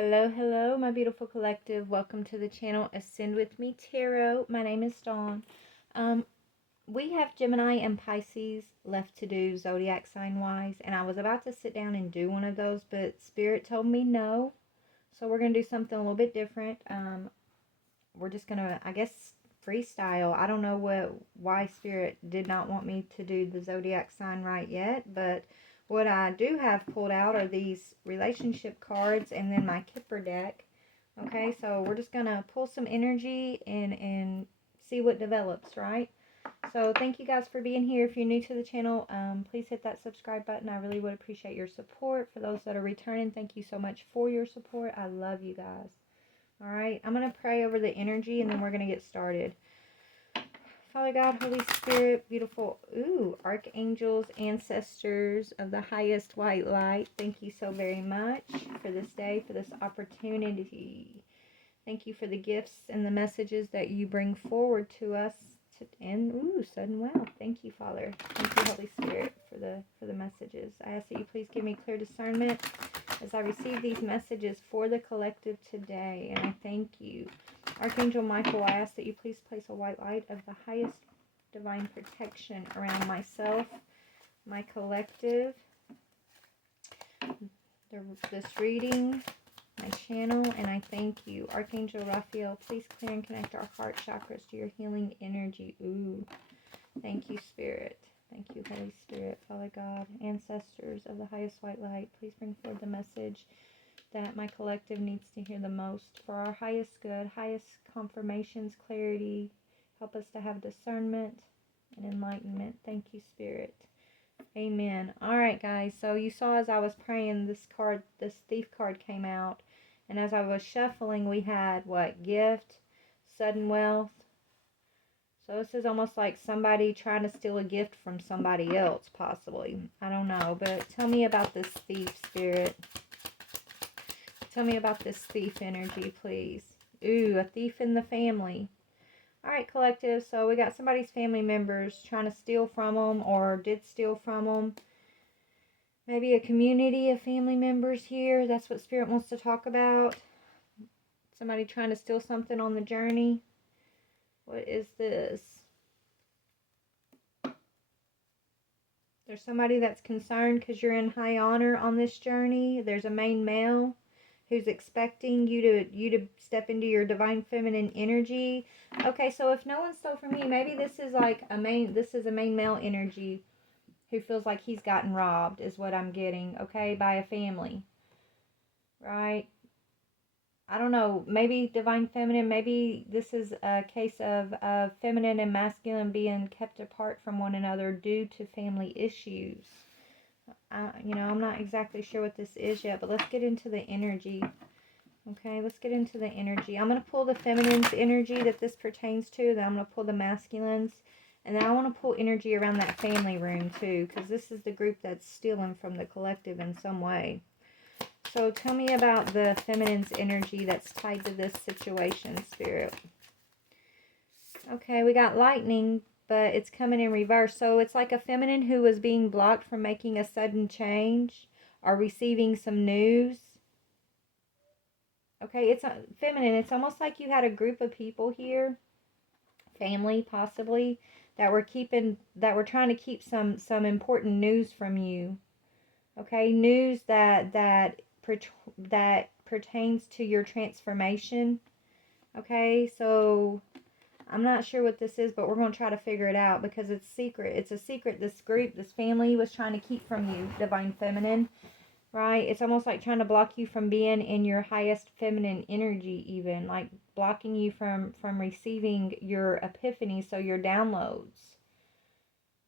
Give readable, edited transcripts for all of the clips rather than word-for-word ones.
Hello, hello, my beautiful collective. Welcome to the channel Ascend With Me Tarot. My name is Dawn. Um, we have Gemini and Pisces left to do zodiac sign wise, and I was about to sit down and do one of those, but Spirit told me no. So we're going to do something a little bit different. We're just going to, I guess, freestyle. I don't know why Spirit did not want me to do the zodiac sign right yet, but what I do have pulled out are these relationship cards and then my Kipper deck. Okay, so we're just going to pull some energy and see what develops, right? So thank you guys for being here. If you're new to the channel, please hit that subscribe button. I really would appreciate your support. For those that are returning, thank you so much for your support. I love you guys. All right, I'm going to pray over the energy and then we're going to get started. Father God, Holy Spirit, beautiful, archangels, ancestors of the highest white light, thank you so very much for this day, for this opportunity. Thank you for the gifts and the messages that you bring forward to us. Sudden wow. Thank you, Father. Thank you, Holy Spirit, for the messages. I ask that you please give me clear discernment as I receive these messages for the collective today. And I thank you. Archangel Michael, I ask that you please place a white light of the highest divine protection around myself, my collective, this reading, my channel, and I thank you. Archangel Raphael, please clear and connect our heart chakras to your healing energy. Thank you, Spirit. Thank you, Holy Spirit. Father God, ancestors of the highest white light, please bring forward the message that my collective needs to hear the most for our highest good, highest confirmations, clarity. Help us to have discernment and enlightenment. Thank you, Spirit. Amen. All right, guys. So you saw as I was praying, this thief card came out. And as I was shuffling, we had what? Gift, sudden wealth. So this is almost like somebody trying to steal a gift from somebody else, possibly. I don't know. But tell me about this thief, Spirit. Tell me about this thief energy, please. A thief in the family. All right, collective. So we got somebody's family members trying to steal from them or did steal from them. Maybe a community of family members here. That's what Spirit wants to talk about. Somebody trying to steal something on the journey. What is this? There's somebody that's concerned because you're in high honor on this journey. There's a main male who's expecting you to step into your divine feminine energy. Okay, so if no one stole from you, maybe this is like a main male energy who feels like he's gotten robbed, is what I'm getting, okay, by a family. Right? I don't know, maybe divine feminine, maybe this is a case of feminine and masculine being kept apart from one another due to family issues. I'm not exactly sure what this is yet, but let's get into the energy. Okay, let's get into the energy. I'm going to pull the feminine's energy that this pertains to. Then I'm going to pull the masculine's. And then I want to pull energy around that family room too, because this is the group that's stealing from the collective in some way. So tell me about the feminine's energy that's tied to this situation, Spirit. Okay, we got lightning, but it's coming in reverse. So it's like a feminine who was being blocked from making a sudden change or receiving some news. Okay, it's feminine. It's almost like you had a group of people here, family possibly, that were trying to keep some important news from you. Okay, news that pertains to your transformation. Okay, so I'm not sure what this is, but we're going to try to figure it out because it's secret. It's a secret this group, this family was trying to keep from you, divine feminine. Right? It's almost like trying to block you from being in your highest feminine energy, even. Like blocking you from receiving your epiphany, so your downloads.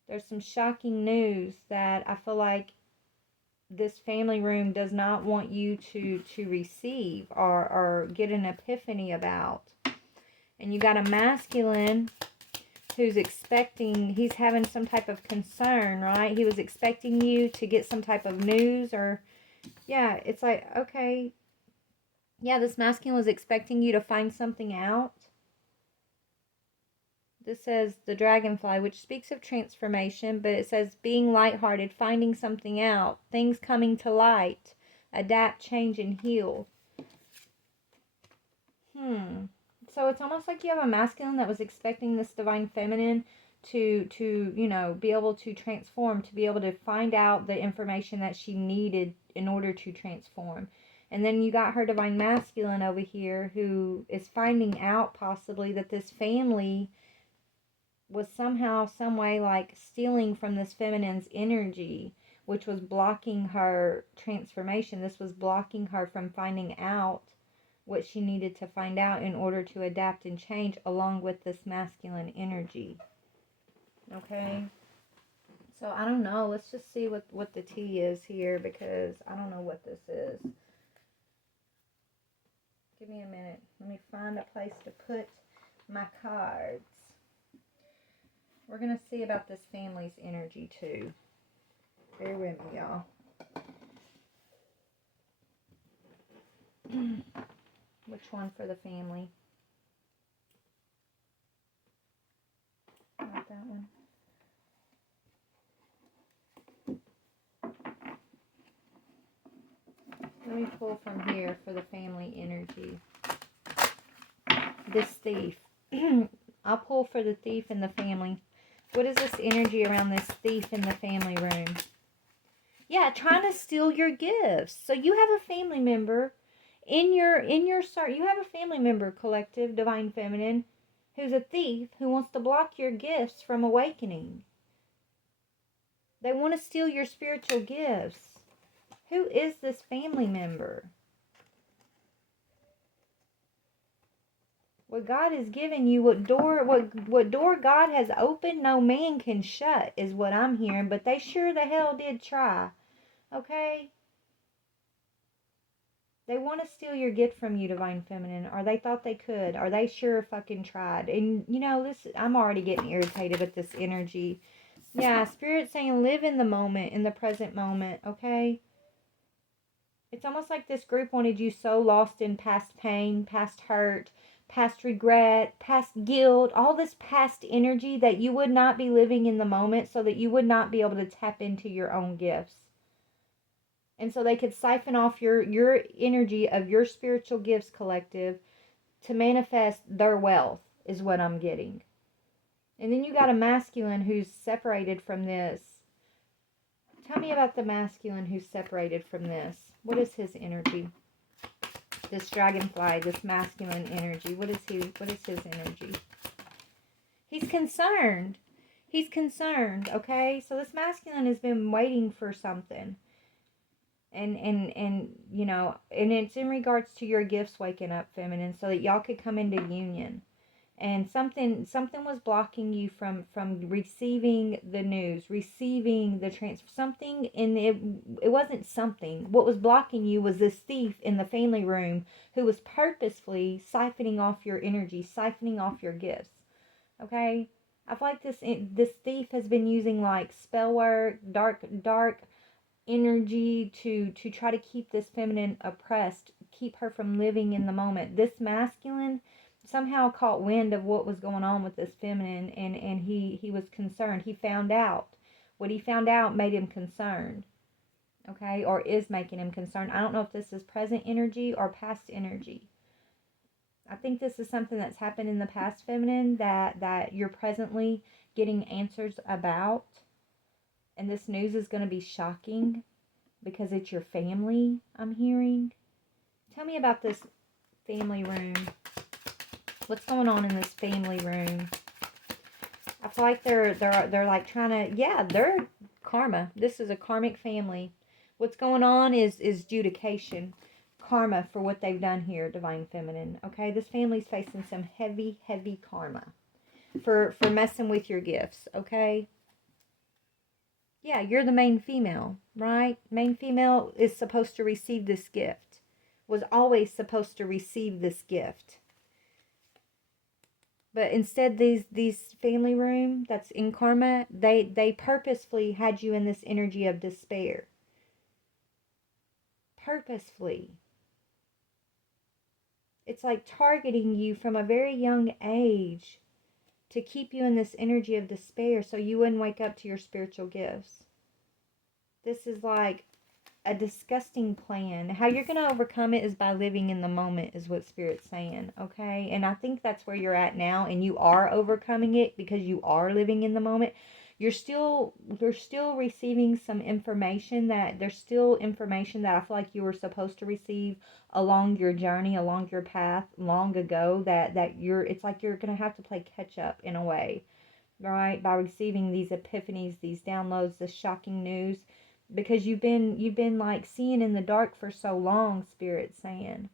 There's some shocking news that I feel like this family room does not want you to receive or get an epiphany about. And you got a masculine who's expecting, he's having some type of concern, right? He was expecting you to get some type of news or, yeah, it's like, okay, yeah, this masculine was expecting you to find something out. This says the dragonfly, which speaks of transformation, but it says being lighthearted, finding something out, things coming to light, adapt, change, and heal. So it's almost like you have a masculine that was expecting this divine feminine to you know, be able to transform, to be able to find out the information that she needed in order to transform. And then you got her divine masculine over here who is finding out possibly that this family was somehow, some way, like stealing from this feminine's energy, which was blocking her transformation. This was blocking her from finding out what she needed to find out in order to adapt and change along with this masculine energy. Okay? So I don't know. Let's just see what the tea is here, because I don't know what this is. Give me a minute. Let me find a place to put my cards. We're going to see about this family's energy too. Bear with me, y'all. Which one for the family? Not that one. Let me pull from here for the family energy. This thief. I'll pull for the thief in the family. What is this energy around this thief in the family room? Yeah, trying to steal your gifts. So you have a family member in your you have a family member, collective, divine feminine, who's a thief who wants to block your gifts from awakening. They want to steal your spiritual gifts. Who is this family member? What God has given you, what door God has opened, no man can shut, is what I'm hearing. But they sure the hell did try. Okay? They want to steal your gift from you, divine feminine, or they thought they could, or they sure fucking tried. And you know, this, I'm already getting irritated with this energy. Yeah, Spirit's saying live in the moment, in the present moment, okay? It's almost like this group wanted you so lost in past pain, past hurt, past regret, past guilt, all this past energy, that you would not be living in the moment, so that you would not be able to tap into your own gifts. And so they could siphon off your energy of your spiritual gifts, collective, to manifest their wealth, is what I'm getting. And then you got a masculine who's separated from this. Tell me about the masculine who's separated from this. What is his energy? This dragonfly, this masculine energy. What is his energy? He's concerned. He's concerned, okay? So this masculine has been waiting for something. And you know, and it's in regards to your gifts waking up, feminine, so that y'all could come into union. And something was blocking you from receiving the news, receiving the something. And it wasn't something. What was blocking you was this thief in the family room who was purposefully siphoning off your energy, siphoning off your gifts. Okay, I feel like this thief has been using like spell work, dark energy to try to keep this feminine oppressed, keep her from living in the moment. This masculine somehow caught wind of what was going on with this feminine, and he was concerned. He found out. What he found out made him concerned. Okay, or is making him concerned. I don't know if this is present energy or past energy. I think this is something that's happened in the past, feminine, that you're presently getting answers about. And this news is going to be shocking because it's your family, I'm hearing. Tell me about this family room. What's going on in this family room? I feel like they're like trying to, yeah, they're karma. This is a karmic family. What's going on is judication, karma for what they've done here, divine feminine. Okay, this family's facing some heavy karma for messing with your gifts. Okay. Yeah, you're the main female, right? Main female is supposed to receive this gift. Was always supposed to receive this gift. But instead, these family room that's in karma, they purposefully had you in this energy of despair. Purposefully. It's like targeting you from a very young age to keep you in this energy of despair so you wouldn't wake up to your spiritual gifts. This is like a disgusting plan. How you're going to overcome it is by living in the moment, is what Spirit's saying, okay? And I think that's where you're at now, and you are overcoming it because you are living in the moment. You're still receiving some information that there's still information that I feel like you were supposed to receive along your journey, along your path long ago, that it's like you're going to have to play catch up in a way, right? By receiving these epiphanies, these downloads, this shocking news, because you've been like seeing in the dark for so long, Spirit's saying,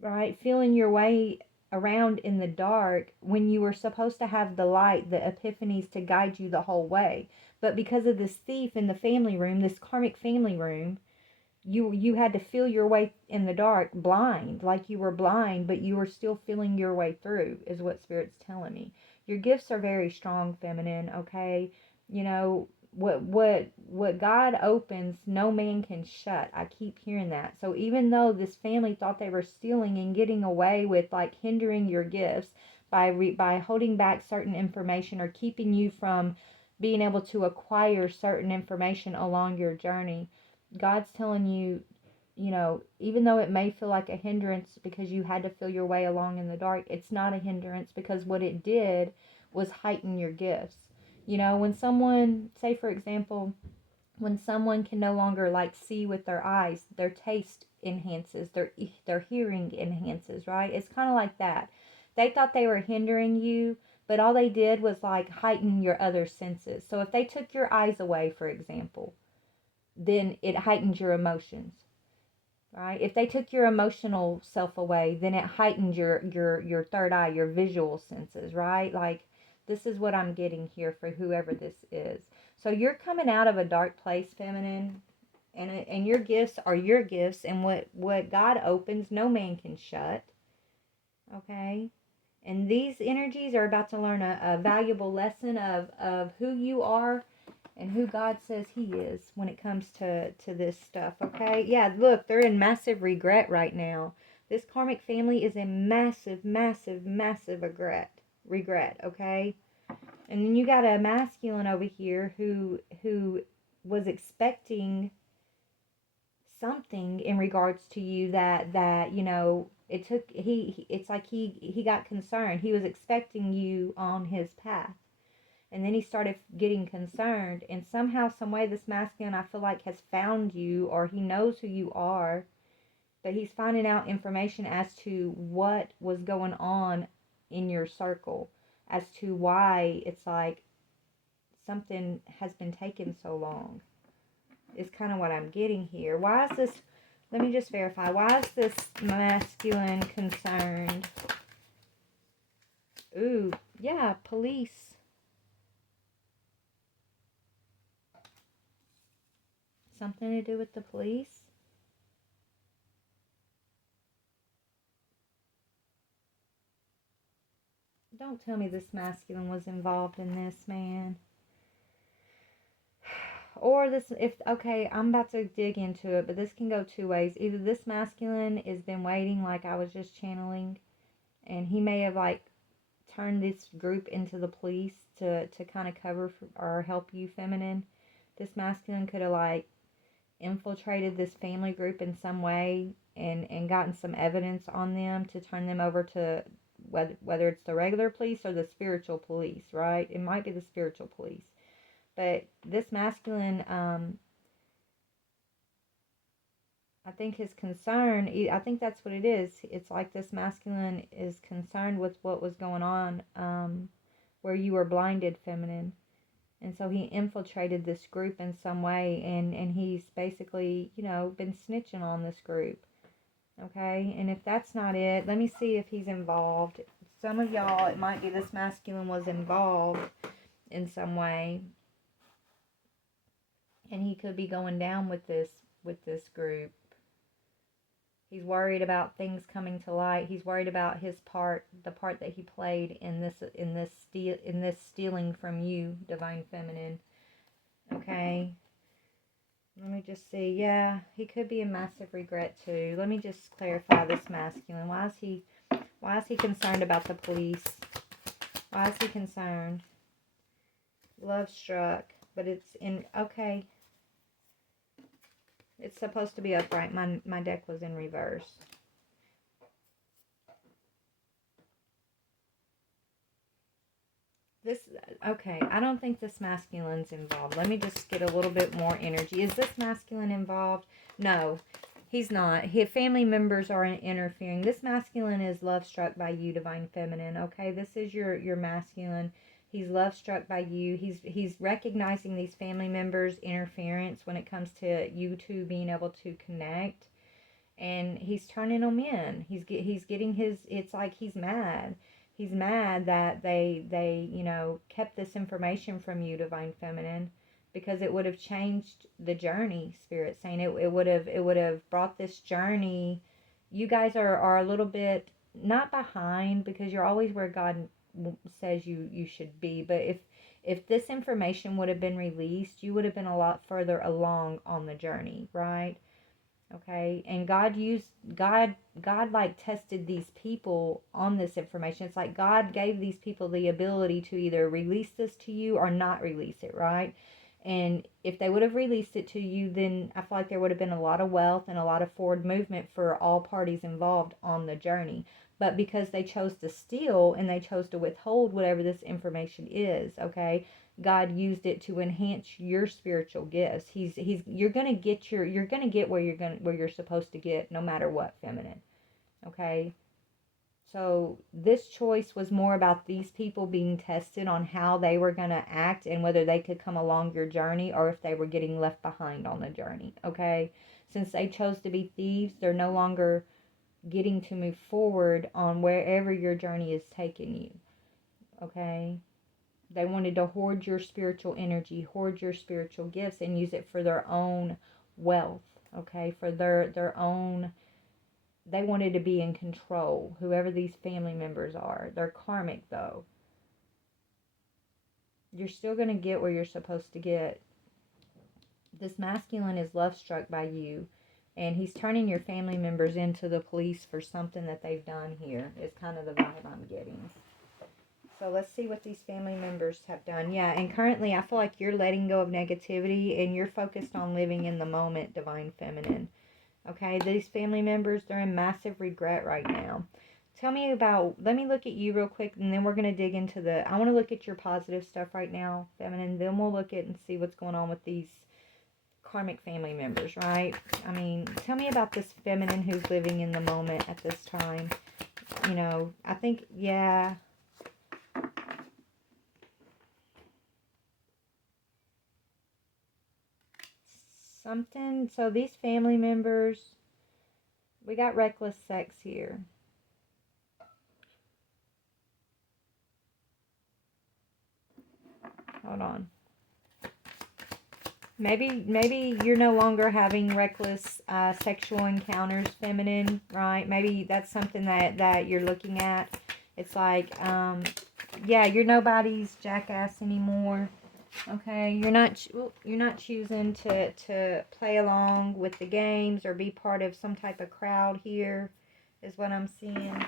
right? Feeling your way around in the dark when you were supposed to have the light, the epiphanies to guide you the whole way. But because of this thief in the family room, this karmic family room, you had to feel your way in the dark, blind, like you were blind, but you were still feeling your way through, is what Spirit's telling me. Your gifts are very strong, feminine, okay? You know, what God opens, no man can shut. I keep hearing that. So even though this family thought they were stealing and getting away with like hindering your gifts by holding back certain information or keeping you from being able to acquire certain information along your journey, God's telling you, you know, even though it may feel like a hindrance because you had to feel your way along in the dark, it's not a hindrance, because what it did was heighten your gifts. You know, when someone, say for example, when someone can no longer like see with their eyes, their taste enhances, their hearing enhances, right? It's kind of like that. They thought they were hindering you, but all they did was like heighten your other senses. So if they took your eyes away, for example, then it heightens your emotions, right? If they took your emotional self away, then it heightened your third eye, your visual senses, right? Like, this is what I'm getting here for whoever this is. So you're coming out of a dark place, feminine, and your gifts are your gifts, and what God opens, no man can shut, okay? And these energies are about to learn a valuable lesson of who you are and who God says He is when it comes to this stuff, okay? Yeah, look, they're in massive regret right now. This karmic family is in massive, massive, massive regret, okay? And then you got a masculine over here who was expecting something in regards to you that you know, it's like he got concerned. He was expecting you on his path. And then he started getting concerned, and somehow, some way, this masculine, I feel like, has found you, or he knows who you are, but he's finding out information as to what was going on in your circle, as to why it's like something has been taking so long, is kind of what I'm getting here. Why is this, let me just verify, why is this masculine concerned? Ooh, yeah, police. Something to do with the police? Don't tell me this masculine was involved in this, man. Or this, if, okay, I'm about to dig into it, but this can go two ways. Either this masculine has been waiting, like I was just channeling, and he may have, like, turned this group into the police to kind of cover for, or help you, feminine. This masculine could have, like, infiltrated this family group in some way and gotten some evidence on them to turn them over to whether it's the regular police or the spiritual police, right? It might be the spiritual police. But this masculine, I think his concern, I think that's what it is. It's like this masculine is concerned with what was going on, where you were blinded, feminine. And so he infiltrated this group in some way, and he's basically, you know, been snitching on this group. Okay, and if that's not it, let me see if he's involved. Some of y'all, it might be this masculine was involved in some way, and he could be going down with this group. He's worried about things coming to light. He's worried about his part, the part that he played in this stealing from you, divine feminine. Okay. Let me just see. Yeah, he could be in massive regret too. Let me just clarify this masculine. Why is he concerned about the police? Why is he concerned? Love struck, but it's in, okay. It's supposed to be upright. My deck was in reverse. This, okay, I don't think this masculine's involved. Let me just get a little bit more energy. Is this masculine involved? No, he's not. His family members are interfering. This masculine is love struck by you, divine feminine. Okay, this is your masculine. He's love struck by you. He's recognizing these family members' interference when it comes to you two being able to connect, and he's turning them in. He's getting his. It's like he's mad. He's mad that they kept this information from you, divine feminine, because it would have changed the journey. Spirit saying it would have brought this journey. You guys are a little bit not behind, because you're always where God says you should be. But if this information would have been released, you would have been a lot further along on the journey, right? Okay, and God like tested these people on this information. It's like God gave these people the ability to either release this to you or not release it, right? And if they would have released it to you, then I feel like there would have been a lot of wealth and a lot of forward movement for all parties involved on the journey. But because they chose to steal and they chose to withhold whatever this information is, okay, God used it to enhance your spiritual gifts. You're gonna get where you're supposed to get, no matter what, feminine. Okay. So this choice was more about these people being tested on how they were gonna act and whether they could come along your journey or if they were getting left behind on the journey. Okay. Since they chose to be thieves, they're no longer getting to move forward on wherever your journey is taking you. Okay. They wanted to hoard your spiritual energy, hoard your spiritual gifts, and use it for their own wealth, okay? For their own, they wanted to be in control, whoever these family members are. They're karmic, though. You're still going to get where you're supposed to get. This masculine is love struck by you, and he's turning your family members into the police for something that they've done here, is kind of the vibe I'm getting. So let's see what these family members have done. Yeah, and currently I feel like you're letting go of negativity and you're focused on living in the moment, divine feminine. Okay, these family members, they're in massive regret right now. Tell me about, let me look at you real quick, and then we're going to dig into I want to look at your positive stuff right now, feminine. Then we'll look at and see what's going on with these karmic family members, right? I mean, tell me about this feminine who's living in the moment at this time. I think, yeah. Something, so these family members, we got reckless sex here. Hold on. Maybe you're no longer having reckless sexual encounters, feminine, right? Maybe that's something that you're looking at. It's like, yeah, you're nobody's jackass anymore. Okay, you're not choosing to play along with the games or be part of some type of crowd here, is what I'm seeing.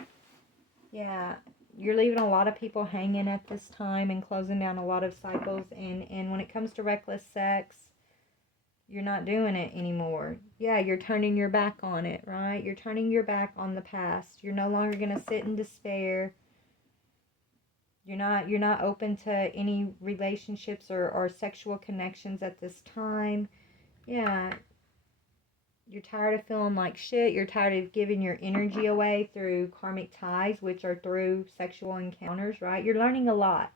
Yeah, you're leaving a lot of people hanging at this time and closing down a lot of cycles. And when it comes to reckless sex, you're not doing it anymore. Yeah, you're turning your back on it, right? You're turning your back on the past. You're no longer going to sit in despair. You're not open to any relationships or sexual connections at this time. Yeah. You're tired of feeling like shit. You're tired of giving your energy away through karmic ties, which are through sexual encounters, right? You're learning a lot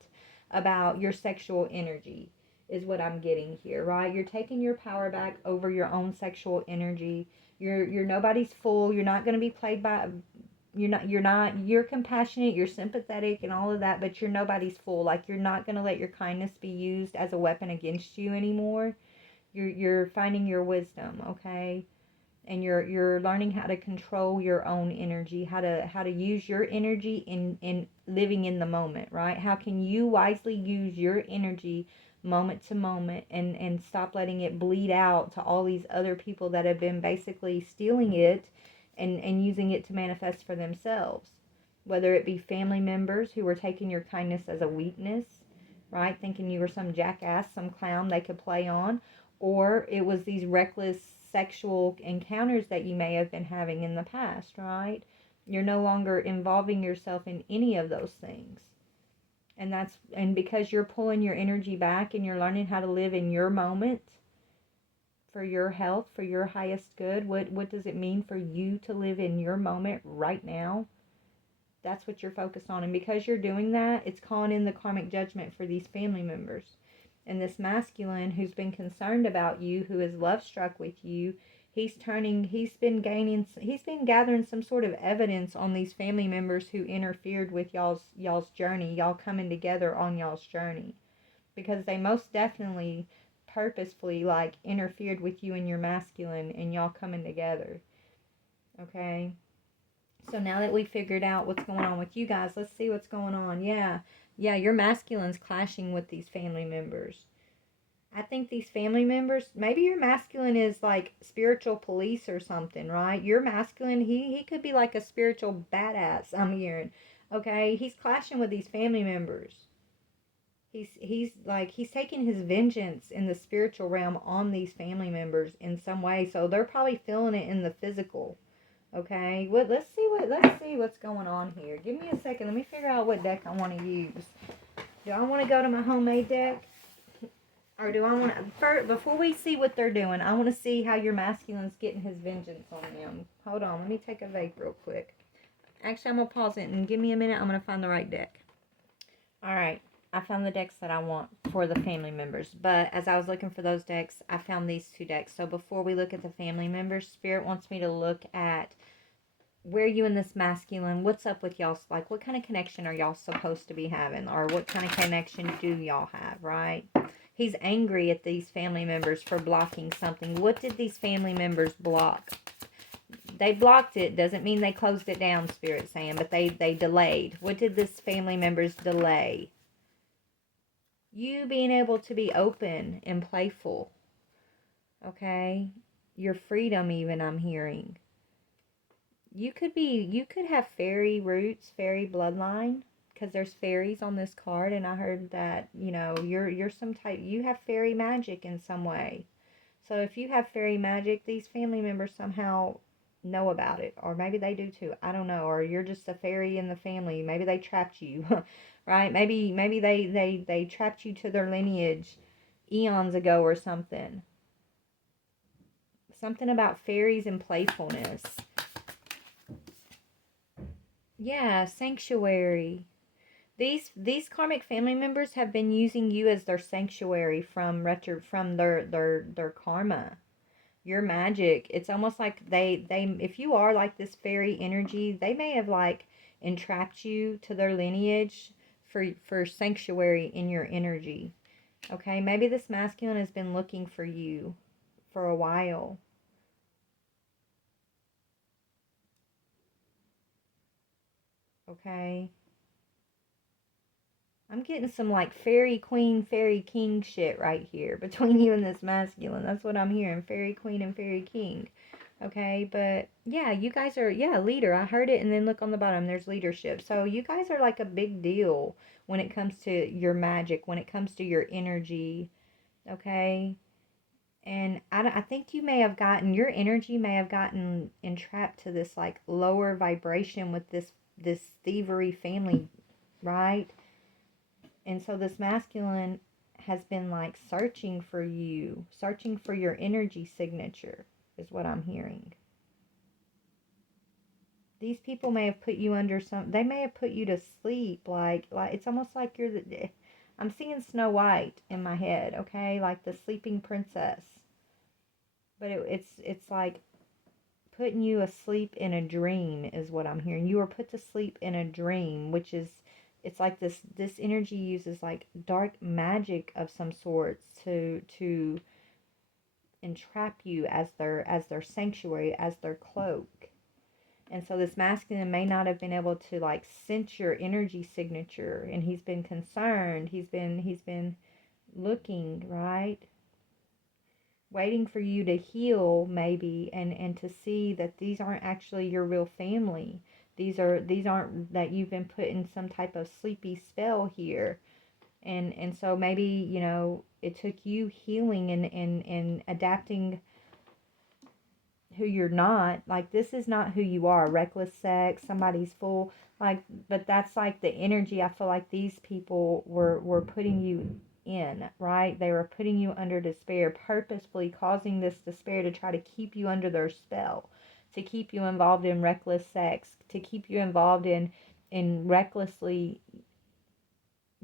about your sexual energy, is what I'm getting here, right? You're taking your power back over your own sexual energy. You're nobody's fool. You're not going to be played by, you're compassionate, you're sympathetic and all of that, but you're nobody's fool. Like, you're not going to let your kindness be used as a weapon against you anymore. You're finding your wisdom, okay? And you're learning how to control your own energy, how to use your energy in living in the moment, right? How can you wisely use your energy moment to moment and stop letting it bleed out to all these other people that have been basically stealing it and using it to manifest for themselves, whether it be family members who were taking your kindness as a weakness, right, thinking you were some jackass, some clown they could play on, or it was these reckless sexual encounters that you may have been having in the past, right? You're no longer involving yourself in any of those things. And because you're pulling your energy back and you're learning how to live in your moment for your health, for your highest good, what does it mean for you to live in your moment right now? That's what you're focused on. And because you're doing that, it's calling in the karmic judgment for these family members. And this masculine who's been concerned about you, who is love struck with you, he's been gathering some sort of evidence on these family members who interfered with y'all's journey, y'all coming together on y'all's journey. Because they most definitely purposefully like interfered with you and your masculine and y'all coming together. Okay? So now that we figured out what's going on with you guys, let's see what's going on. Yeah, your masculine's clashing with these family members. I think these family members, maybe your masculine is like spiritual police or something, right? Your masculine, he could be like a spiritual badass, I'm hearing. Okay, he's clashing with these family members. He's taking his vengeance in the spiritual realm on these family members in some way. So they're probably feeling it in the physical. Okay, well, let's see what's going on here. Give me a second. Let me figure out what deck I want to use. Do I want to go to my homemade deck? Or do I want to, before we see what they're doing, I want to see how your masculine's getting his vengeance on them. Hold on, let me take a vape real quick. Actually, I'm going to pause it and give me a minute. I'm going to find the right deck. Alright, I found the decks that I want for the family members. But as I was looking for those decks, I found these two decks. So before we look at the family members, Spirit wants me to look at where you and this masculine, what's up with y'all, like what kind of connection are y'all supposed to be having, or what kind of connection do y'all have, right? He's angry at these family members for blocking something. What did these family members block? They blocked it, doesn't mean they closed it down, Spirit's saying, but they delayed. What did this family members delay? You being able to be open and playful, okay? Your freedom even, I'm hearing. You could have fairy roots, fairy bloodline, because there's fairies on this card, and I heard that, you're some type, you have fairy magic in some way. So if you have fairy magic, these family members somehow know about it, or maybe they do too, I don't know, or you're just a fairy in the family, maybe they trapped you, right? Maybe they trapped you to their lineage eons ago or something. Something about fairies and playfulness. Yeah, sanctuary. These karmic family members have been using you as their sanctuary from their karma. Your magic. It's almost like they if you are like this fairy energy, they may have like entrapped you to their lineage for sanctuary in your energy. Okay, maybe this masculine has been looking for you for a while. Okay. I'm getting some like fairy queen, fairy king shit right here between you and this masculine. That's what I'm hearing. Fairy queen and fairy king. Okay, but yeah, you guys are, leader. I heard it, and then look on the bottom, there's leadership. So you guys are like a big deal when it comes to your magic, when it comes to your energy. Okay, and I think your energy may have gotten entrapped to this like lower vibration with this thievery family, right? And so this masculine has been like searching for you, searching for your energy signature, is what I'm hearing. These people may have put you under they may have put you to sleep, like it's almost like I'm seeing Snow White in my head, okay? Like the sleeping princess. But it's like putting you asleep in a dream is what I'm hearing. You were put to sleep in a dream, which is, it's like this energy uses like dark magic of some sorts to entrap you as their sanctuary, as their cloak. And so this masculine may not have been able to like sense your energy signature, and he's been concerned. He's been looking, right? Waiting for you to heal maybe, and to see that these aren't actually your real family. These aren't that you've been put in some type of sleepy spell here. And so maybe, it took you healing and adapting who you're not. Like, this is not who you are. Reckless sex, somebody's full, like, but that's like the energy I feel like these people were putting you in, right? They were putting you under despair, purposefully causing this despair to try to keep you under their spell, to keep you involved in reckless sex, to keep you involved in recklessly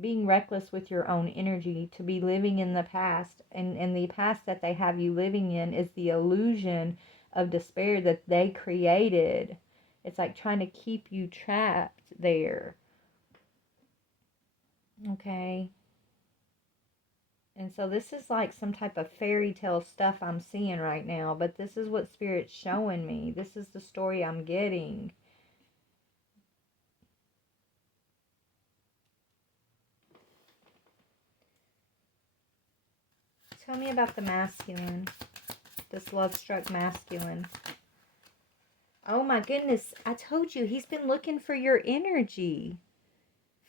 being reckless with your own energy, to be living in the past. And the past that they have you living in is the illusion of despair that they created. It's like trying to keep you trapped there. Okay. And so this is like some type of fairy tale stuff I'm seeing right now, but this is what Spirit's showing me. This is the story I'm getting. Tell me about the masculine, this love-struck masculine. Oh my goodness, I told you, he's been looking for your energy.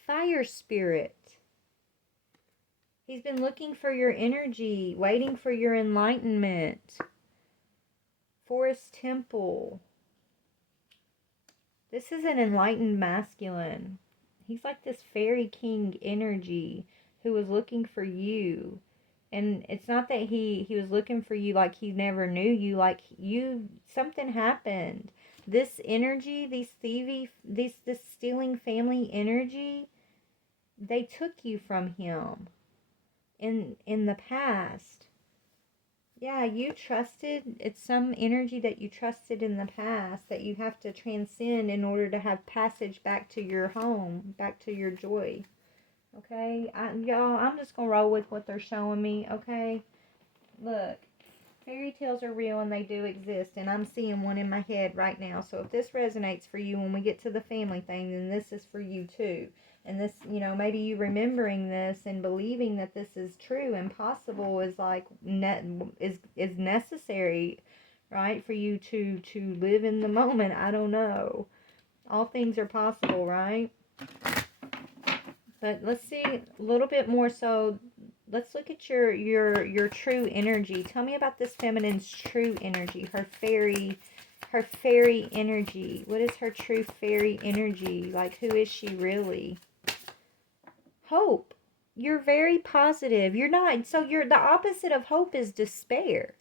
Fire spirit. He's been looking for your energy, waiting for your enlightenment. Forest temple. This is an enlightened masculine. He's like this fairy king energy who was looking for you. And it's not that he was looking for you like he never knew you, like something happened. This energy, this stealing family energy, they took you from him in the past. Yeah, you trusted, it's some energy that you trusted in the past that you have to transcend in order to have passage back to your home, back to your joy. Okay, y'all, I'm just gonna roll with what they're showing me. Okay, look, fairy tales are real and they do exist, and I'm seeing one in my head right now. So if this resonates for you when we get to the family thing, then this is for you too. And this, maybe you remembering this and believing that this is true and possible is like is necessary, right, for you to live in the moment. I don't know. All things are possible, right? But let's see a little bit more. So let's look at your true energy. Tell me about this feminine's true energy, her fairy energy. What is her true fairy energy? Like, who is she really? Hope. You're very positive. You're not. So the opposite of hope is despair.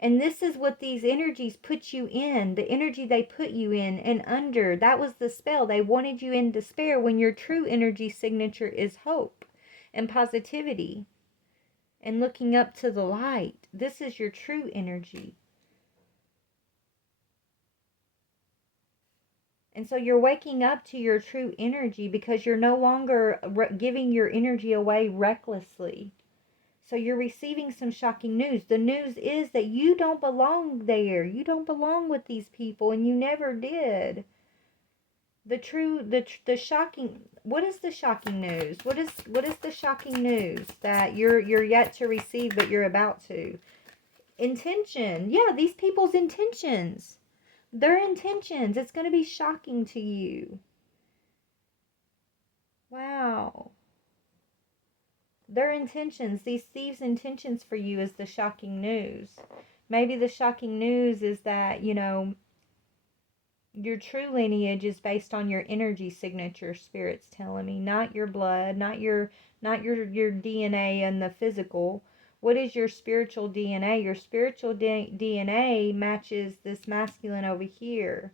And this is what these energies put you in, the energy they put you in and under. That was the spell. They wanted you in despair when your true energy signature is hope and positivity and looking up to the light. This is your true energy. And so you're waking up to your true energy because you're no longer giving your energy away recklessly. So you're receiving some shocking news. The news is that you don't belong there. You don't belong with these people, and you never did. The shocking, what is the shocking news? What is the shocking news that you're yet to receive, but you're about to? Intention. Yeah, these people's intentions. Their intentions. It's going to be shocking to you. Wow. Their intentions, these thieves' intentions for you is the shocking news. Maybe the shocking news is that, your true lineage is based on your energy signature, Spirit's telling me, not your blood, not your DNA and the physical. What is your spiritual DNA? Your spiritual DNA matches this masculine over here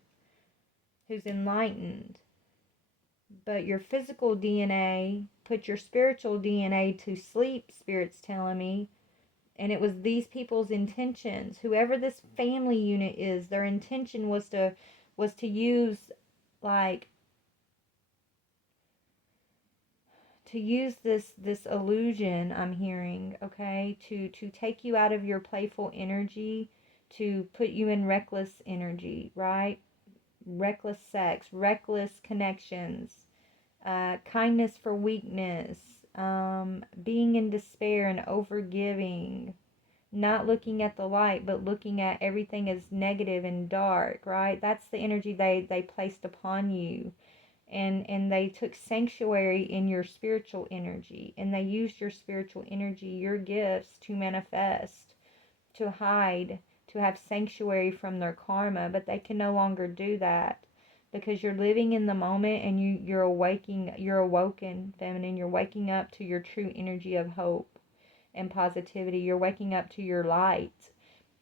who's enlightened. But your physical DNA put your spiritual DNA to sleep, Spirit's telling me. And it was these people's intentions. Whoever this family unit is, their intention was to use, like, this illusion I'm hearing, okay, to take you out of your playful energy, to put you in reckless energy, right? Reckless sex, reckless connections, kindness for weakness, being in despair and overgiving, not looking at the light, but looking at everything as negative and dark, right? That's the energy they placed upon you. And they took sanctuary in your spiritual energy, and they used your spiritual energy, your gifts, to manifest, to hide, to have sanctuary from their karma, but they can no longer do that because you're living in the moment, and you're awoken, feminine. You're waking up to your true energy of hope and positivity. You're waking up to your light.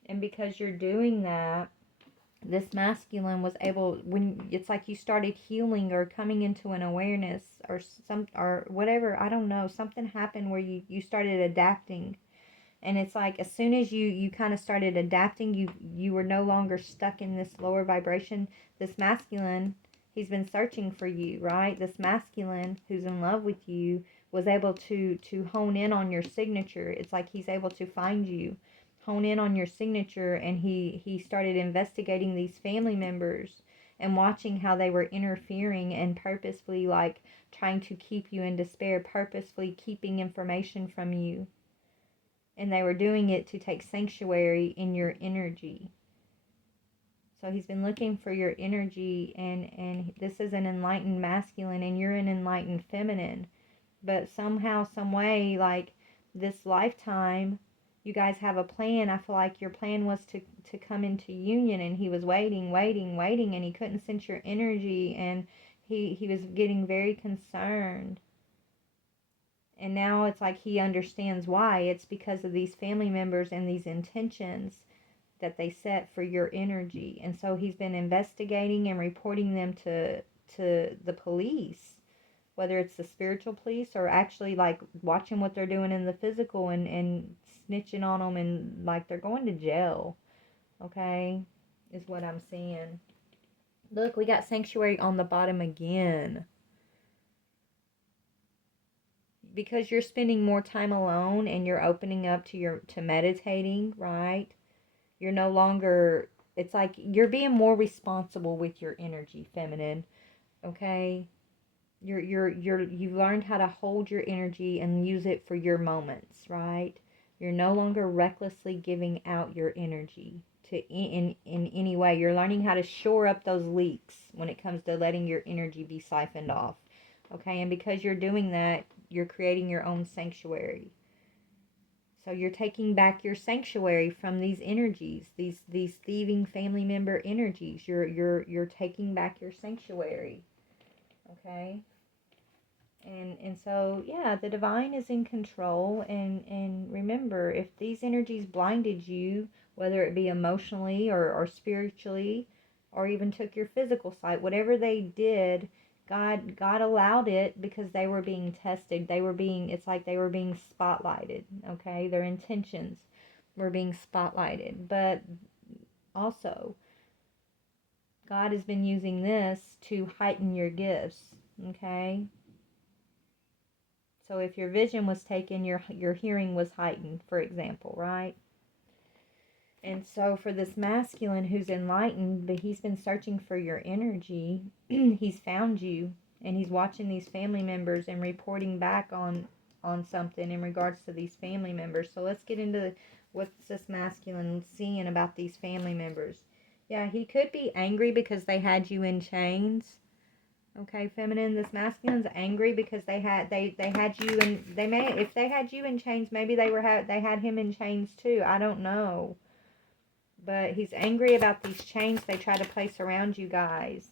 And because you're doing that, this masculine was able, when it's like you started healing or coming into an awareness or whatever, I don't know, something happened where you started adapting. And it's like as soon as you kind of started adapting, you were no longer stuck in this lower vibration. This masculine, he's been searching for you, right? This masculine who's in love with you was able to hone in on your signature. It's like he's able to find you, hone in on your signature, and he started investigating these family members and watching how they were interfering and purposefully like trying to keep you in despair, purposefully keeping information from you. And they were doing it to take sanctuary in your energy. So he's been looking for your energy, and this is an enlightened masculine, and you're an enlightened feminine. But somehow, some way, like this lifetime, you guys have a plan. I feel like your plan was to come into union, and he was waiting, and he couldn't sense your energy, and he was getting very concerned. And now it's like he understands why. It's because of these family members and these intentions that they set for your energy. And so he's been investigating and reporting them to the police, whether it's the spiritual police or actually like watching what they're doing in the physical, and snitching on them, and like they're going to jail. Okay, is what I'm seeing. Look, we got sanctuary on the bottom again. Because you're spending more time alone and you're opening up to meditating, right? You're no longer, it's like you're being more responsible with your energy, feminine. Okay? You've learned how to hold your energy and use it for your moments, right? You're no longer recklessly giving out your energy to in any way. You're learning how to shore up those leaks when it comes to letting your energy be siphoned off. Okay? And because you're doing that, you're creating your own sanctuary. So you're taking back your sanctuary from these energies, these thieving family member energies. You're taking back your sanctuary. Okay? And so yeah, the divine is in control, and remember, if these energies blinded you, whether it be emotionally or spiritually, or even took your physical sight, whatever they did, God allowed it because they were being tested. It's like they were being spotlighted, okay? Their intentions were being spotlighted. But also, God has been using this to heighten your gifts, okay? So if your vision was taken, your hearing was heightened, for example, right? And so for this masculine who's enlightened, but he's been searching for your energy, he's found you, and he's watching these family members and reporting back on something in regards to these family members. So let's get into what's this masculine seeing about these family members. Yeah, he could be angry because they had you in chains. Okay, feminine, this masculine's angry because they had you, and if they had you in chains, maybe they had him in chains too. I don't know. But he's angry about these chains they try to place around you guys.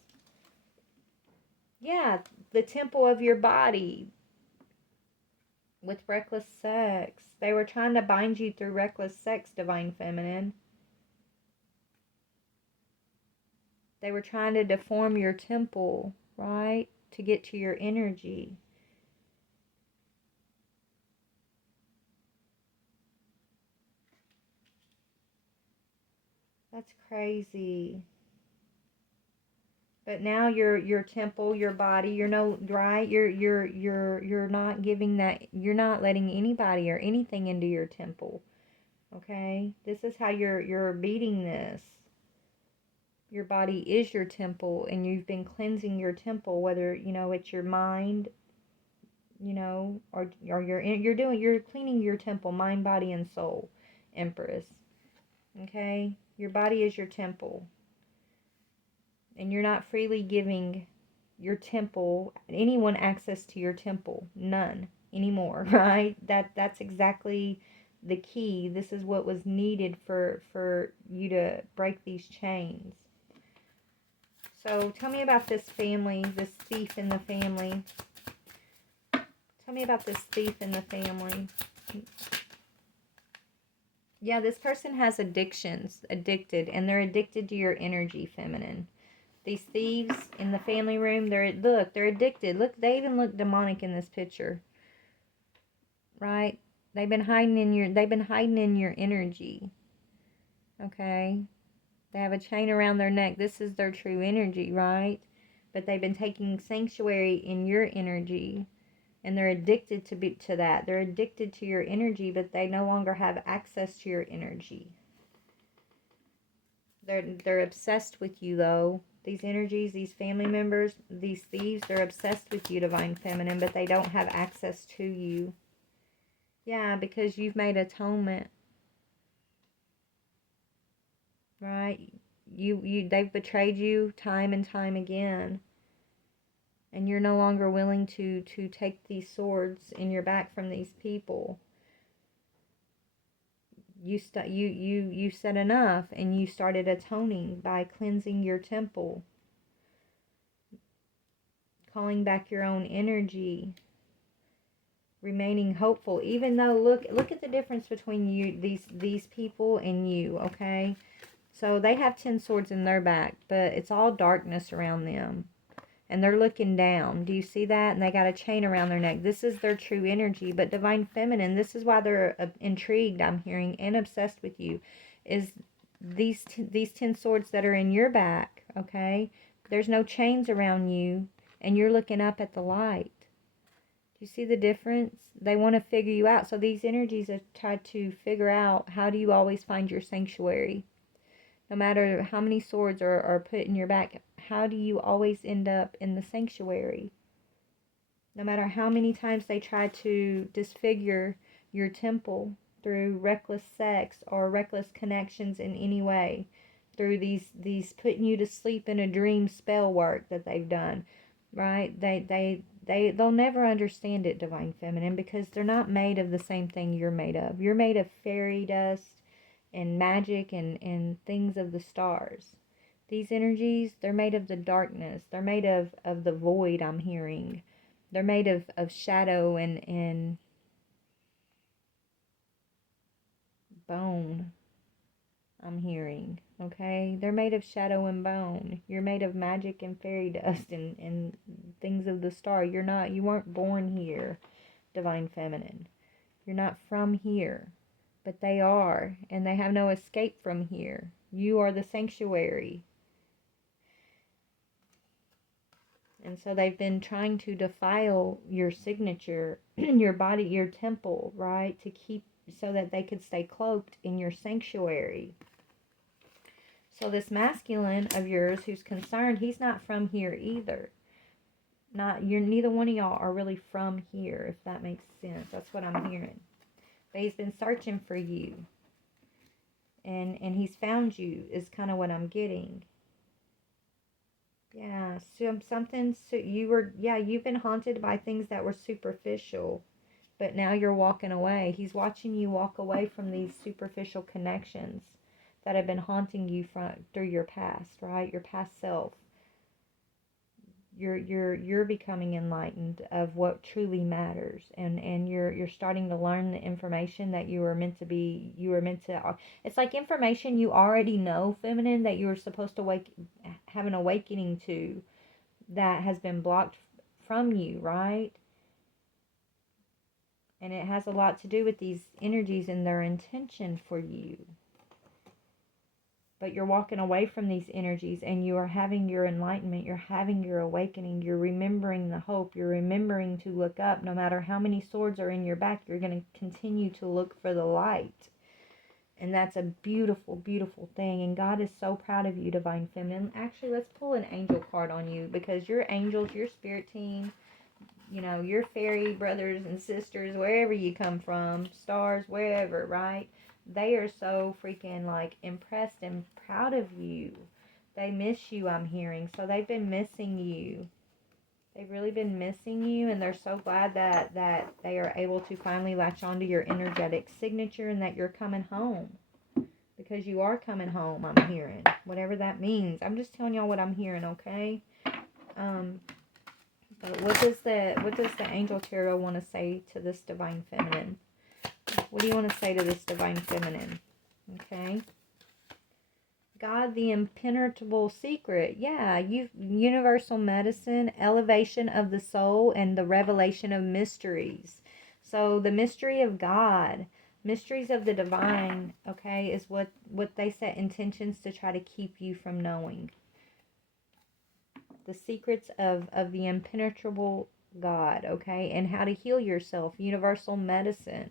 Yeah, the temple of your body with reckless sex. They were trying to bind you through reckless sex, divine feminine. They were trying to deform your temple, right? To get to your energy. That's crazy. But now your temple, your body, you're no right. You're not giving that. You're not letting anybody or anything into your temple. Okay, this is how you're beating this. Your body is your temple, and you've been cleansing your temple. Whether it's your mind, or you're cleaning your temple, mind, body, and soul, Empress. Okay, your body is your temple. And you're not freely giving your temple, anyone access to your temple. None anymore, right? That's exactly the key. This is what was needed for you to break these chains. So tell me about this family, this thief in the family. Tell me about this thief in the family. Yeah, this person has addicted, and they're addicted to your energy, feminine. These thieves in the family room, they're addicted. Look, they even look demonic in this picture. Right? They've been hiding in your energy. Okay? They have a chain around their neck. This is their true energy, right? But they've been taking sanctuary in your energy, and they're addicted to that. They're addicted to your energy, but they no longer have access to your energy. They're obsessed with you, though. These energies, these family members, these thieves, they're obsessed with you, Divine Feminine, but they don't have access to you. Yeah, because you've made atonement. Right? They've betrayed you time and time again. And you're no longer willing to take these swords in your back from these people. You said enough, and you started atoning by cleansing your temple, calling back your own energy, remaining hopeful. Even though look at the difference between you, these people, and you. Okay, so they have 10 swords in their back, but it's all darkness around them. And they're looking down. Do you see that? And they got a chain around their neck. This is their true energy. But Divine Feminine, this is why they're intrigued, I'm hearing, and obsessed with you, is these 10 swords that are in your back, okay? There's no chains around you, and you're looking up at the light. Do you see the difference? They want to figure you out. So these energies have tried to figure out, how do you always find your sanctuary? No matter how many swords are put in your back, how do you always end up in the sanctuary? No matter how many times they try to disfigure your temple through reckless sex or reckless connections in any way, through these putting you to sleep in a dream spell work that they've done, right? They'll never understand it, Divine Feminine, because they're not made of the same thing you're made of. You're made of fairy dust and magic and things of the stars. These energies, they're made of the darkness. They're made of the void, I'm hearing. They're made of shadow and bone, I'm hearing. Okay? They're made of shadow and bone. You're made of magic and fairy dust and things of the star. You weren't born here, Divine Feminine. You're not from here. But they are, and they have no escape from here. You are the sanctuary. And so they've been trying to defile your signature, your body, your temple, right? So that they could stay cloaked in your sanctuary. So this masculine of yours who's concerned, he's not from here either. Neither one of y'all are really from here, if that makes sense. That's what I'm hearing. But he's been searching for you. And he's found you, is kind of what I'm getting. Yeah, you've been haunted by things that were superficial, but now you're walking away. He's watching you walk away from these superficial connections that have been haunting you through your past, right? Your past self. You're becoming enlightened of what truly matters, and you're starting to learn the information that you were meant to. It's like information you already know, feminine, that you were supposed to have an awakening to, that has been blocked from you, right? And it has a lot to do with these energies and their intention for you. But you're walking away from these energies, and you are having your enlightenment, you're having your awakening, you're remembering the hope, you're remembering to look up. No matter how many swords are in your back, you're going to continue to look for the light. And that's a beautiful, beautiful thing. And God is so proud of you, Divine Feminine. Actually, let's pull an angel card on you, because your angels, your spirit team, your fairy brothers and sisters, wherever you come from, stars, wherever, right? They are so freaking impressed and proud of you. They miss you, I'm hearing. So they've been missing you. They've really been missing you, and they're so glad that they are able to finally latch onto your energetic signature and that you're coming home. Because you are coming home, I'm hearing. Whatever that means. I'm just telling y'all what I'm hearing, okay? But what does the Angel Tarot want to say to this Divine Feminine? What do you want to say to this Divine Feminine? Okay. God, the impenetrable secret. Yeah, universal medicine, elevation of the soul, and the revelation of mysteries. So the mystery of God, mysteries of the divine, okay, is what they set intentions to try to keep you from knowing. The secrets of the impenetrable God, okay, and how to heal yourself, universal medicine.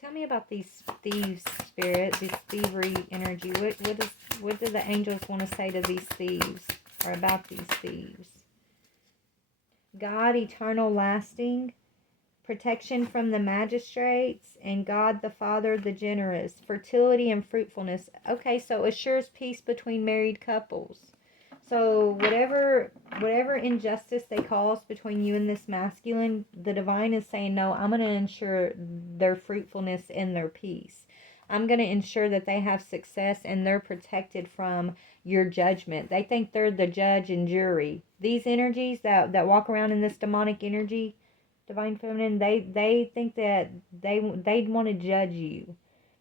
Tell me about these thieves, spirit, this thievery energy. What do the angels want to say to these thieves, or about these thieves? God, eternal, lasting, protection from the magistrates, and God the Father, the generous, fertility and fruitfulness. Okay, so assures peace between married couples. So whatever injustice they cause between you and this masculine, the divine is saying, no, I'm going to ensure their fruitfulness and their peace. I'm going to ensure that they have success and they're protected from your judgment. They think they're the judge and jury. These energies that walk around in this demonic energy, Divine Feminine, they think that they want to judge you.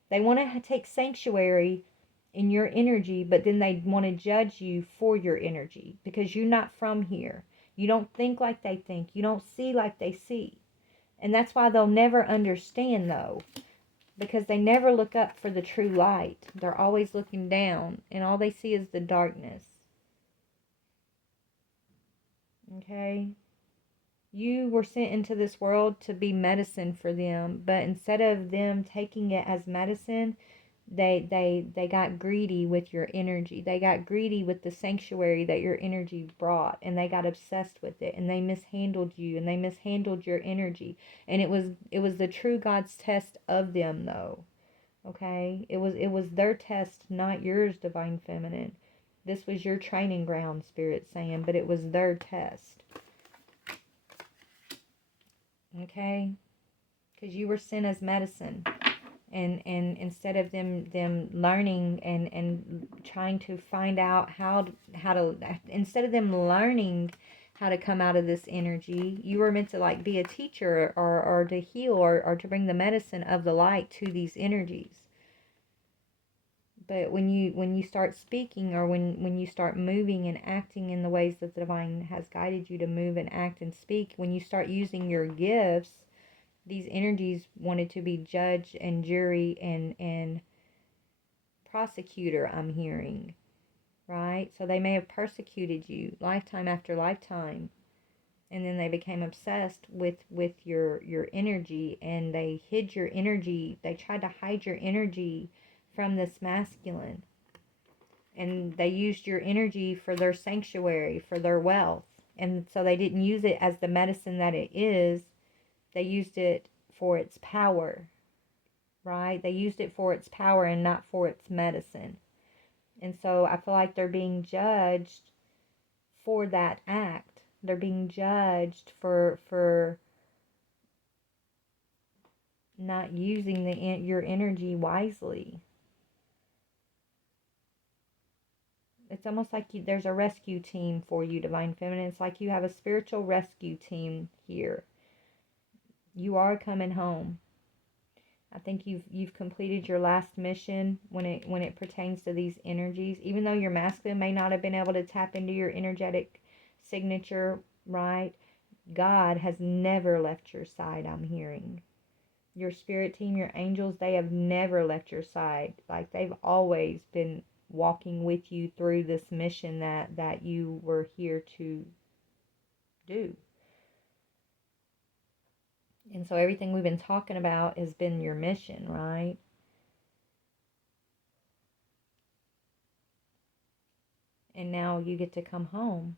They want to take sanctuary in your energy, but then they want to judge you for your energy because you're not from here. You don't think like they think. You don't see like they see. And that's why they'll never understand, though, because they never look up for the true light. They're always looking down, and all they see is the darkness. Okay? You were sent into this world to be medicine for them, but instead of them taking it as medicine, they got greedy with your energy. They got greedy with the sanctuary that your energy brought, and they got obsessed with it, and they mishandled you, and they mishandled your energy. And it was the true God's test of them, though. Okay? It was their test, not yours, Divine Feminine. This was your training ground, Spirit saying, but it was their test. Okay? Because you were sent as medicine. And instead of them learning and trying to find out how to instead of them learning how to come out of this energy, you were meant to like be a teacher or to heal or to bring the medicine of the light to these energies. But when you start speaking, or when you start moving and acting in the ways that the divine has guided you to move and act and speak, when you start using your gifts, these energies wanted to be judge and jury and prosecutor, I'm hearing, right? So they may have persecuted you lifetime after lifetime, and then they became obsessed with your energy, and they hid your energy. They tried to hide your energy from this masculine, and they used your energy for their sanctuary, for their wealth, and so they didn't use it as the medicine that it is. They used it for its power, right? They used it for its power and not for its medicine. And so I feel like they're being judged for that act. They're being judged for not using your energy wisely. It's almost like there's a rescue team for you, Divine Feminine. It's like you have a spiritual rescue team here. You are coming home. I think you've completed your last mission when it pertains to these energies. Even though your masculine may not have been able to tap into your energetic signature, right? God has never left your side, I'm hearing. Your spirit team, your angels, they have never left your side. Like, they've always been walking with you through this mission that you were here to do. And so everything we've been talking about has been your mission, right? And now you get to come home.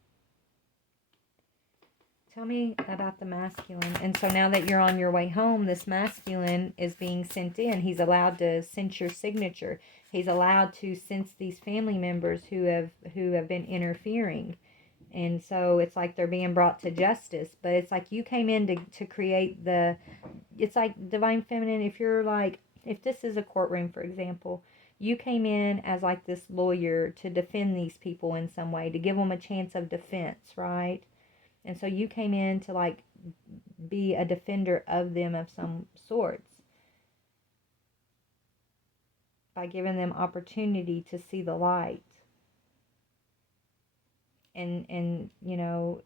Tell me about the masculine. And so now that you're on your way home, this masculine is being sent in. He's allowed to sense your signature. He's allowed to sense these family members who have been interfering. And so it's like they're being brought to justice. But it's like you came in to create the, it's like divine feminine. If this is a courtroom, for example, you came in as like this lawyer to defend these people in some way, to give them a chance of defense, right? And so you came in to like be a defender of them of some sorts by giving them opportunity to see the light. And you know,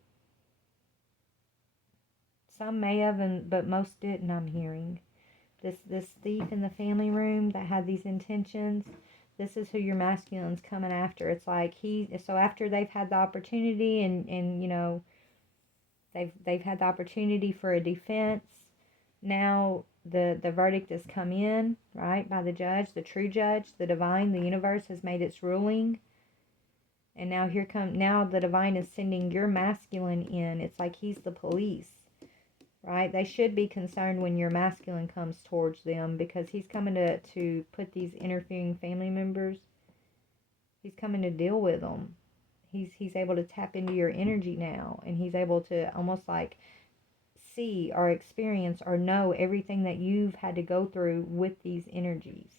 some may have, but most didn't. I'm hearing this thief in the family room that had these intentions. This is who your masculine's coming after. It's like so after they've had the opportunity and you know, they've had the opportunity for a defense. Now the verdict has come in, right, by the judge, the true judge, the divine, the universe has made its ruling. And now now the divine is sending your masculine in. It's like he's the police, right? They should be concerned when your masculine comes towards them, because he's coming to put these interfering family members, he's coming to deal with them. He's able to tap into your energy now, and he's able to almost like see or experience or know everything that you've had to go through with these energies,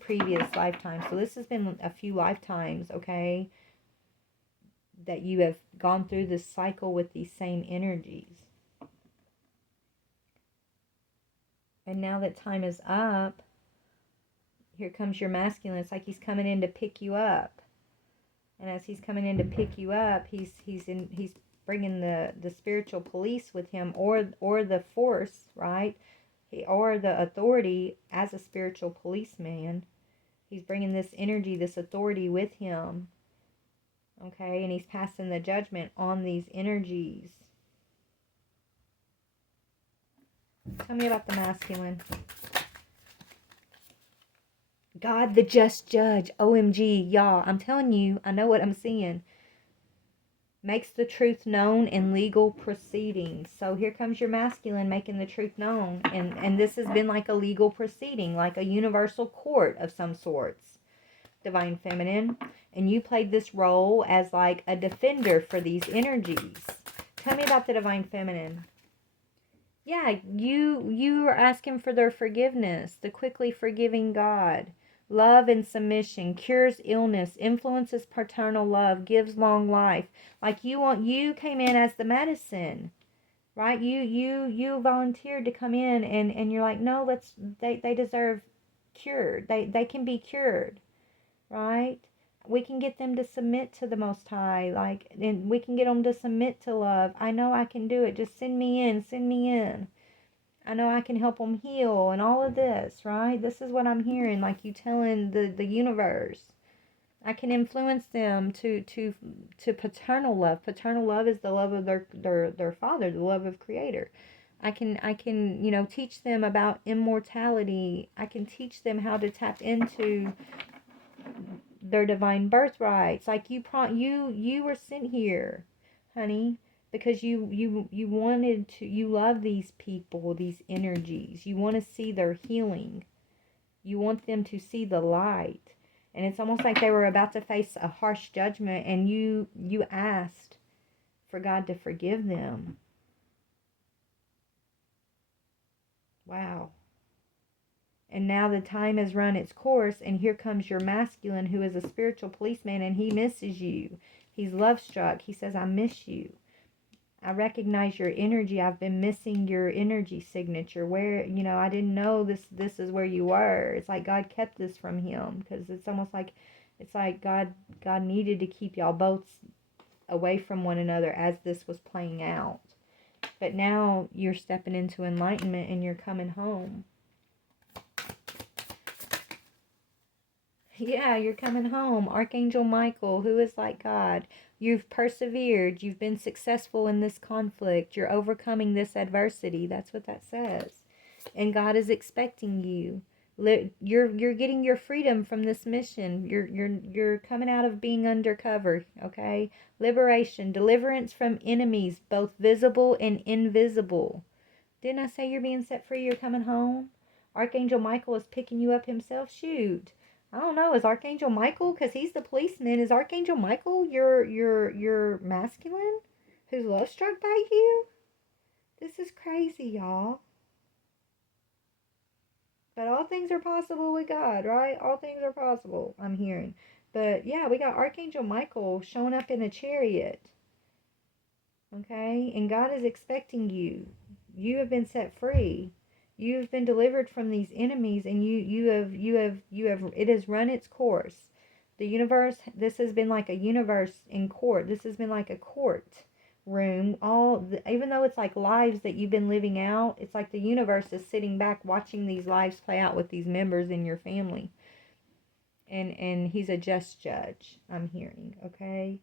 previous lifetimes. So this has been a few lifetimes, okay, that you have gone through this cycle with these same energies. And now that time is up, here comes your masculine. It's like he's coming in to pick you up. And as he's coming in to pick you up, he's bringing the spiritual police with him, or the force, right? Or the authority as a spiritual policeman. He's bringing this energy, this authority with him. Okay, and he's passing the judgment on these energies. Tell me about the masculine. God, the just judge. OMG, y'all. I'm telling you, I know what I'm seeing. Makes the truth known in legal proceedings. So here comes your masculine making the truth known. And this has been like a legal proceeding, like a universal court of some sorts. Divine feminine. And you played this role as like a defender for these energies. Tell me about the divine feminine. Yeah, you are asking for their forgiveness, the quickly forgiving God. Love and submission, cures illness, influences paternal love, gives long life. Like you came in as the medicine, right? You volunteered to come in, and you're like, no, they deserve cured. They can be cured, right? We can get them to submit to the Most High, and we can get them to submit to love. I know I can do it. Just send me in. I know I can help them heal and all of this, right? This is what I'm hearing, like you telling the universe. I can influence them to paternal love. Paternal love is the love of their father, the love of Creator. I can, you know, teach them about immortality. I can teach them how to tap into their divine birthrights. Like you were sent here, honey, because you wanted to, you love these people, these energies. You want to see their healing. You want them to see the light. And it's almost like they were about to face a harsh judgment, and you asked for God to forgive them. Wow. And now the time has run its course, and here comes your masculine, who is a spiritual policeman, and he misses you. He's love struck. He says, I miss you. I recognize your energy. I've been missing your energy signature. Where, you know, I didn't know this is where you were. It's like God kept this from him, because it's almost like, it's like God needed to keep y'all both away from one another as this was playing out. But now you're stepping into enlightenment, and you're coming home. Yeah, you're coming home. Archangel Michael, who is like God. You've persevered. You've been successful in this conflict. You're overcoming this adversity. That's what that says. And God is expecting you You're getting your freedom from this mission. You're coming out of being undercover, okay? Liberation, deliverance from enemies, both visible and invisible. Didn't I say you're being set free? You're coming home. Archangel Michael is picking you up himself. Shoot, I don't know. Is Archangel Michael, because he's the policeman? Is Archangel Michael your masculine, who's love struck by you? This is crazy, y'all. But all things are possible with God, right? All things are possible, I'm hearing. But yeah, we got Archangel Michael showing up in a chariot. Okay? And God is expecting you. You have been set free. You have been delivered from these enemies, and it has run its course. The universe, this has been like a universe in court. This has been like a court room. Even though it's like lives that you've been living out, it's like the universe is sitting back watching these lives play out with these members in your family. And he's a just judge, I'm hearing, okay?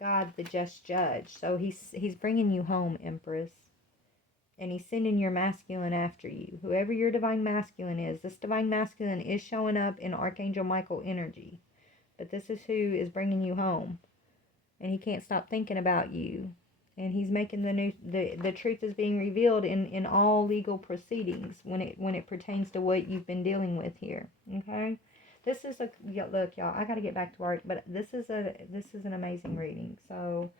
God, the just judge. So he's bringing you home, Empress. And he's sending your masculine after you. Whoever your divine masculine is, this divine masculine is showing up in Archangel Michael energy. But this is who is bringing you home. And he can't stop thinking about you. And he's making the truth is being revealed in all legal proceedings when it pertains to what you've been dealing with here. Okay? This is look, y'all, I gotta get back to work, but this is an amazing reading. So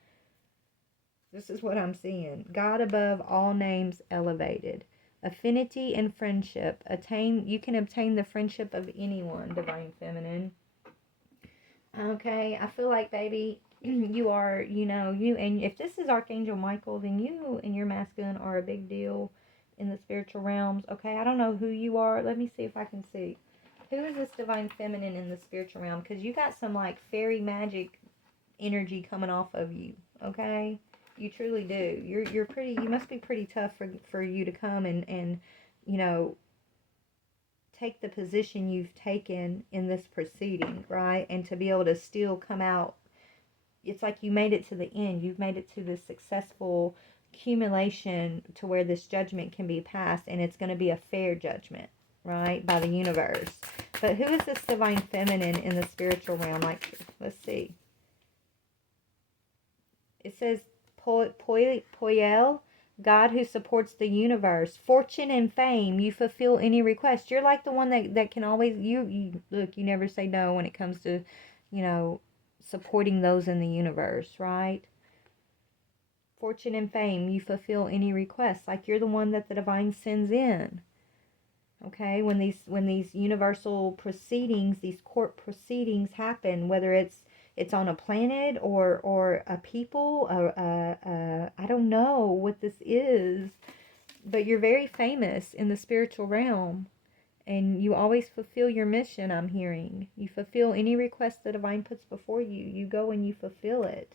this is what I'm seeing. God above all names elevated. Affinity and friendship. You can obtain the friendship of anyone, Divine Feminine. Okay, I feel like, baby, you are, and if this is Archangel Michael, then you and your masculine are a big deal in the spiritual realms. Okay, I don't know who you are. Let me see if I can see. Who is this Divine Feminine in the spiritual realm? Because you got some, like, fairy magic energy coming off of you, okay? You truly do. You must be pretty tough for you to come and take the position you've taken in this proceeding, right? And to be able to still come out. It's like you made it to the end. You've made it to this successful accumulation to where this judgment can be passed, and it's going to be a fair judgment, right? By the universe. But who is this Divine Feminine in the spiritual realm? Like, let's see. It says Poel, God who supports the universe, fortune and fame, you fulfill any request. You're like the one that can always, you look, you never say no when it comes to, supporting those in the universe, right? Fortune and fame, you fulfill any request. Like you're the one that the divine sends in. Okay, when these universal proceedings, these court proceedings happen, whether it's on a planet or a people, I don't know what this is, but you're very famous in the spiritual realm, and you always fulfill your mission. I'm hearing you fulfill any request the divine puts before you. You go and you fulfill it.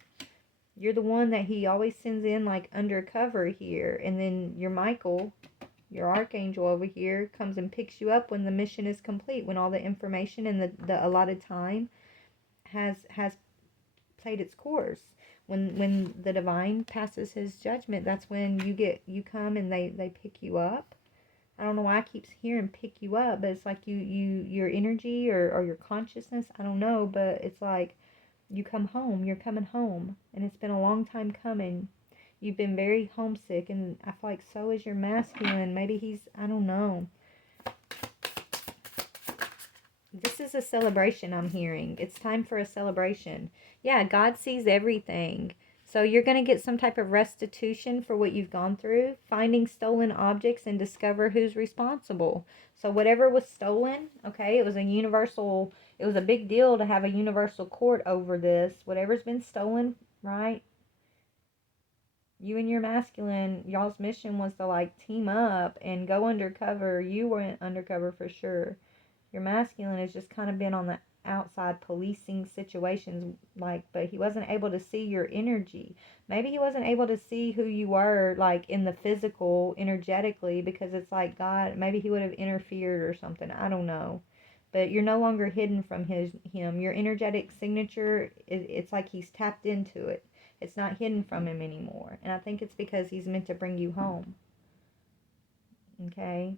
You're the one that he always sends in like undercover here, and then your Michael, your archangel over here, comes and picks you up when the mission is complete, when all the information and the allotted time has played its course. When the divine passes his judgment, that's when you come and they pick you up. I don't know why I keep hearing pick you up, but it's like your energy or your consciousness, I don't know, but it's like you come home, you're coming home, and it's been a long time coming. You've been very homesick, and I feel like so is your masculine. Maybe I don't know. This is a celebration I'm hearing. It's time for a celebration. Yeah, God sees everything. So you're going to get some type of restitution for what you've gone through, finding stolen objects and discover who's responsible. So whatever was stolen, okay, it was a big deal to have a universal court over this. Whatever's been stolen, right? You and your masculine, y'all's mission was to like team up and go undercover. You went undercover for sure. Your masculine has just kind of been on the outside policing situations, but he wasn't able to see your energy. Maybe he wasn't able to see who you were, like, in the physical, energetically, because it's like God, maybe he would have interfered or something. I don't know. But you're no longer hidden from him. Your energetic signature, it's like he's tapped into it. It's not hidden from him anymore. And I think it's because he's meant to bring you home. Okay?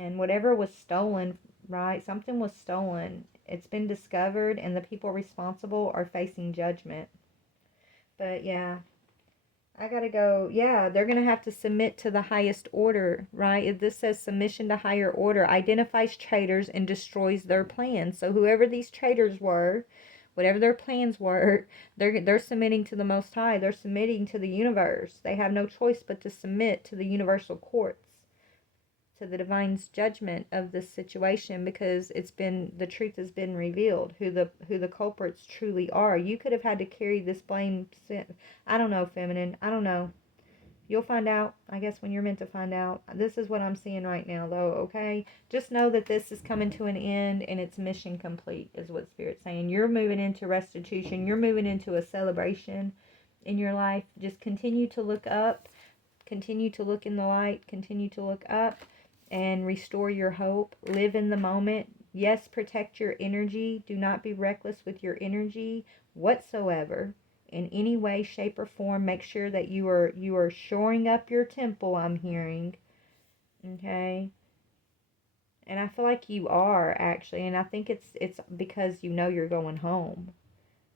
And whatever was stolen, right? Something was stolen. It's been discovered, and the people responsible are facing judgment. But yeah, I gotta go. Yeah, they're gonna have to submit to the highest order, right? If this says submission to higher order, identifies traitors and destroys their plans. So whoever these traitors were, whatever their plans were, they're submitting to the Most High. They're submitting to the universe. They have no choice but to submit to the universal courts, to the divine's judgment of this situation, because the truth has been revealed, who the culprits truly are. You could have had to carry this blame. I don't know, feminine. I don't know. You'll find out, I guess, when you're meant to find out. This is what I'm seeing right now, though, okay? Just know that this is coming to an end and it's mission complete, is what Spirit's saying. You're moving into restitution. You're moving into a celebration in your life. Just continue to look up. Continue to look in the light. Continue to look up and restore your hope. Live in the moment. Yes, protect your energy. Do not be reckless with your energy whatsoever in any way, shape, or form. Make sure that you are shoring up your temple, I'm hearing. Okay? And I feel like you are, actually, and I think it's because you know you're going home.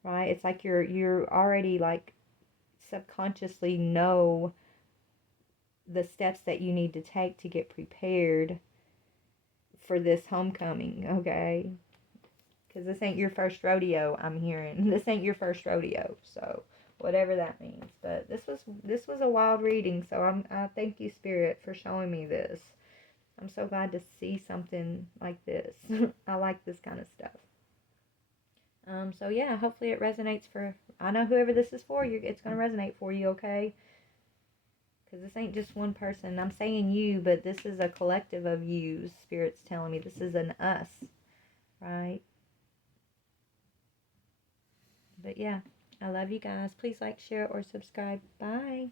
Right? It's like you're already, like, subconsciously know the steps that you need to take to get prepared for this homecoming, okay? Because this ain't your first rodeo, I'm hearing. This ain't your first rodeo, so whatever that means. But this was a wild reading, so I thank you, Spirit, for showing me this. I'm so glad to see something like this. I like this kind of stuff. So yeah, hopefully it resonates for. I know whoever this is for. It's gonna resonate for you, okay? Because this ain't just one person. I'm saying you, but this is a collective of yous. Spirit's telling me this is an us, right? But yeah, I love you guys. Please like, share, or subscribe. Bye.